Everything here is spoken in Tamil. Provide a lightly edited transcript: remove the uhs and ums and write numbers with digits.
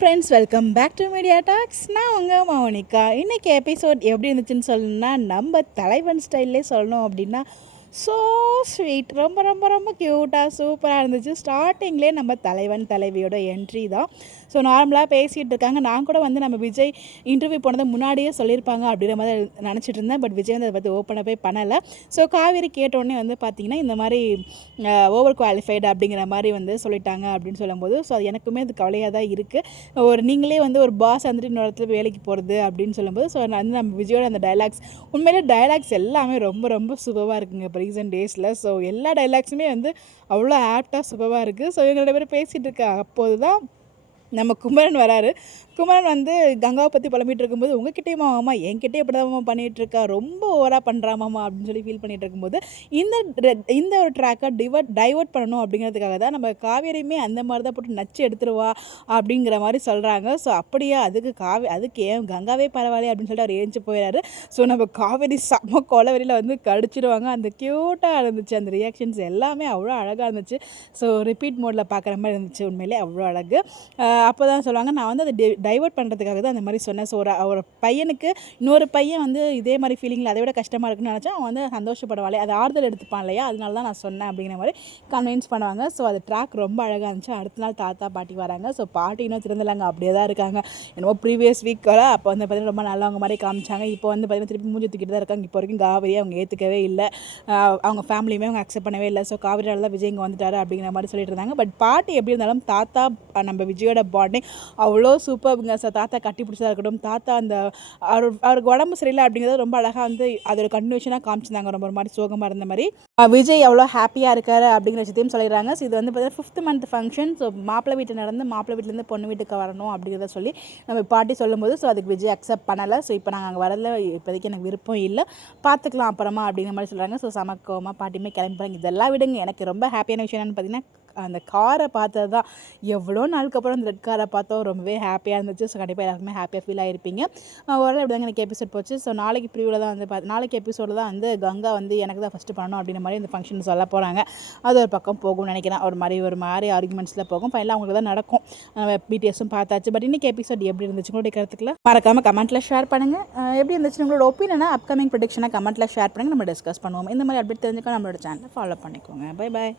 Friends, welcome back to media talks. நான் உங்கள் மௌனிகா. இன்றைக்கி எபிசோட் எப்படி இருந்துச்சுன்னு சொல்லணும்னா, நம்ம தலைவன் ஸ்டைல்லே சொல்லணும் அப்படின்னா ஸோ ஸ்வீட், ரொம்ப ரொம்ப ரொம்ப க்யூட்டாக சூப்பராக இருந்துச்சு. ஸ்டார்டிங்லேயே நம்ம தலைவன் தலைவியோட என்ட்ரி தான். ஸோ நார்மலாக பேசிகிட்டு இருக்காங்க. நான் கூட வந்து நம்ம விஜய் இன்டர்வியூ போனதை முன்னாடியே சொல்லியிருப்பாங்க அப்படின்ற மாதிரி நினச்சிட்டு இருந்தேன். பட் விஜய் வந்து அதை பற்றி ஓப்பனாகவே பண்ணலை. ஸோ காவேரி கேட்டோடனே வந்து பார்த்திங்கன்னா இந்த மாதிரி ஓவர் குவாலிஃபைடு அப்படிங்கிற மாதிரி வந்து சொல்லிட்டாங்க அப்படின்னு சொல்லும்போது, ஸோ அது எனக்குமே அது கவலையாக தான் இருக்குது. நீங்களே வந்து ஒரு பாஸ் வந்துட்டு இன்னொரு இடத்துல வேலைக்கு போகிறது அப்படின்னு சொல்லும்போது, ஸோ வந்து நம்ம விஜயோட அந்த டைலாக்ஸ், உண்மையிலே டைலாக்ஸ் எல்லாமே ரொம்ப ரொம்ப சூப்பராக இருக்குங்க இப்போ ரீசன்ட் டேஸில். ஸோ எல்லா டைலாக்ஸுமே வந்து அவ்வளோ ஆப்டாக சூப்பராக இருக்குது. ஸோ இவங்க 2 பேரும் பேசிகிட்டு இருக்க அப்போது தான் நம்ம குமரன் வராரு. குமரன் வந்து கங்காவை பற்றி புலம்பிகிட்டு இருக்கும்போது, உங்ககிட்டேயுமா மாமா என்கிட்டே இப்படி தான் பண்ணிகிட்ருக்கா, ரொம்ப ஓவராக பண்ணுறாமாமா அப்படின்னு சொல்லி ஃபீல் பண்ணிகிட்டு இருக்கும்போது, இந்த ஒரு ட்ராக்கை டைவர்ட் பண்ணணும் அப்படிங்கிறதுக்காக தான் நம்ம காவேரியுமே அந்த மாதிரி தான் போட்டு நச்சு எடுத்துருவா அப்படிங்கிற மாதிரி சொல்கிறாங்க. ஸோ அப்படியா, அதுக்கு ஏன் கங்காவே பரவாயில்ல அப்படின்னு சொல்லிட்டு அவர் ஏஞ்சி போயிடாரு. ஸோ நம்ம காவேரி செம்ம கொலவெறியில் வந்து கடிச்சிடுவாங்க. அந்த க்யூட்டாக இருந்துச்சு. அந்த ரியாக்ஷன்ஸ் எல்லாமே அவ்வளோ அழகாக இருந்துச்சு. ஸோ ரிப்பீட் மோடில் பார்க்குற மாதிரி இருந்துச்சு. உண்மையிலே அவ்வளோ அழகு. அப்போ தான் சொல்லுவாங்க, நான் வந்து அதை டைவர்ட் பண்ணுறதுக்காக தான் அந்த மாதிரி சொன்னேன். ஸோ ஒரு பையனுக்கு இன்னொரு பையன் வந்து இதே மாதிரி ஃபீலிங்கில் அதை விட கஷ்டமாக இருக்குன்னு நினச்சா அவன் வந்து சந்தோஷப்படுவாளே, அது ஆறுதல் எடுத்துப்பான் இல்லையா, அதனால தான் நான் சொன்னேன் அப்படிங்கிற மாதிரி கன்வின்ஸ் பண்ணுவாங்க. ஸோ அது ட்ராக் ரொம்ப அழகாக இருந்துச்சு. அடுத்த நாள் தாத்தா பாட்டி வராங்க. ஸோ பாட்டி இன்னும் திருந்தலாங்க, அப்படியே தான் இருக்காங்க. என்னமோ ப்ரீவியஸ் வீக்கில் அப்போ வந்து பார்த்திங்கன்னா ரொம்ப நல்லவங்க மாதிரி காமிச்சாங்க. இப்போ வந்து பார்த்திங்கன்னா திருப்பி மூஞ்சி தூக்கிட்டு தான் இருக்காங்க. இப்போ வரைக்கும் காவிரியை அவங்க ஏற்றுக்கவே இல்லை. அவங்க ஃபேமிலியுமே அவங்க அக்செப்ட் பண்ணவே இல்லை. ஸோ காவிரியால் தான் விஜய் இங்கே வந்துட்டாரு அப்படிங்கிற மாதிரி சொல்லிட்டு இருந்தாங்க. பட் பாட்டி எப்படி இருந்தாலும் தாத்தா நம்ம விஜயோட பாண்டிங் அவ்வளோ சூப்பர்ங்க. ஸோ தாத்தா கட்டி பிடிச்சதாக இருக்கட்டும், தாத்தா அந்த அவருக்கு உடம்பு சரியில்லை அப்படிங்கிறது ரொம்ப அழகாக வந்து அதோட கண்டினியூஷனாக காமிச்சிருந்தாங்க. ரொம்ப ஒரு மாதிரி சோகமாக இருந்த மாதிரி விஜய் எவ்வளோ ஹாப்பியாக இருக்காரு அப்படிங்கிற விஷயத்தையும் சொல்லிடுறாங்க. ஸோ இது வந்து பார்த்தீங்கன்னா 5th month ஃபங்க்ஷன். ஸோ மாப்பிள்ளை வீட்டில் நடந்து மாப்பிள்ளை வீட்டிலேருந்து பொண்ணு வீட்டுக்கு வரணும் அப்படிங்கிறத சொல்லி நம்ம பாட்டி சொல்லும்போது, ஸோ அதுக்கு விஜய் அக்செப்ட் பண்ணலை. ஸோ இப்போ நாங்கள் அங்கே வரல, இப்போதைக்கு எனக்கு விருப்பம் இல்லை, பார்த்துக்கலாம் அப்புறமா அப்படிங்கிற மாதிரி சொல்கிறாங்க. ஸோ சமக்கமாக பாட்டியுமே கிளம்பிப்பாங்க. இதெல்லாம் விடுங்க, எனக்கு ரொம்ப ஹாப்பியான விஷயம் என்னென்னு பார்த்தீங்கன்னா, அந்த காரை பார்த்தது தான். எவ்வளோ நாளுக்கு அப்புறம் அந்த ரெட் காரை பார்த்தோம், ரொம்பவே ஹாப்பியாக இருந்துச்சு. ஸோ கண்டிப்பாக எல்லாருக்குமே ஹாப்பியாக ஃபீல் ஆகிருப்பீங்க. ஓரளவு இப்படி தாங்க எனக்கு எபிசோட் போச்சு. ஸோ நாளைக்கு ப்ரிவியூவில் தான் வந்து நாளைக்கு எபிசோடில் தான் வந்து கங்கா வந்து எனக்கு தான் ஃபஸ்ட்டு பண்ணணும் அப்படின்ற மாதிரி இந்த ஃபங்க்ஷன் சொல்ல போகிறாங்க. அது ஒரு பக்கம் போகும்னு நினைக்கிறேன். ஒரு மாதிரி ஆர்குமெண்ட்ஸில் போகும். ஃபைனலாக அவங்களுக்கு தான் நடக்கும். பிடிஎஸும் பார்த்தாச்சு. பட் இன்றைக்கி எபிசோட் எப்படி இருந்துச்சு உங்களுடைய கருத்துக்களை மறக்காமல் கமெண்ட்டில் ஷேர் பண்ணுங்கள். எப்படி இருந்துச்சு உங்களோட ஒப்பீனியனை அப்கமிங் ப்ரெடிக்ஷனை கமெண்ட்டில் ஷேர் பண்ணுங்கள். நம்ம டிஸ்கஸ் பண்ணுவோம். இந்த மாதிரி அப்டேட் தெரிஞ்சுக்க நம்மளோட சேனலை ஃபாலோ பண்ணிக்கோங்க. Bye bye.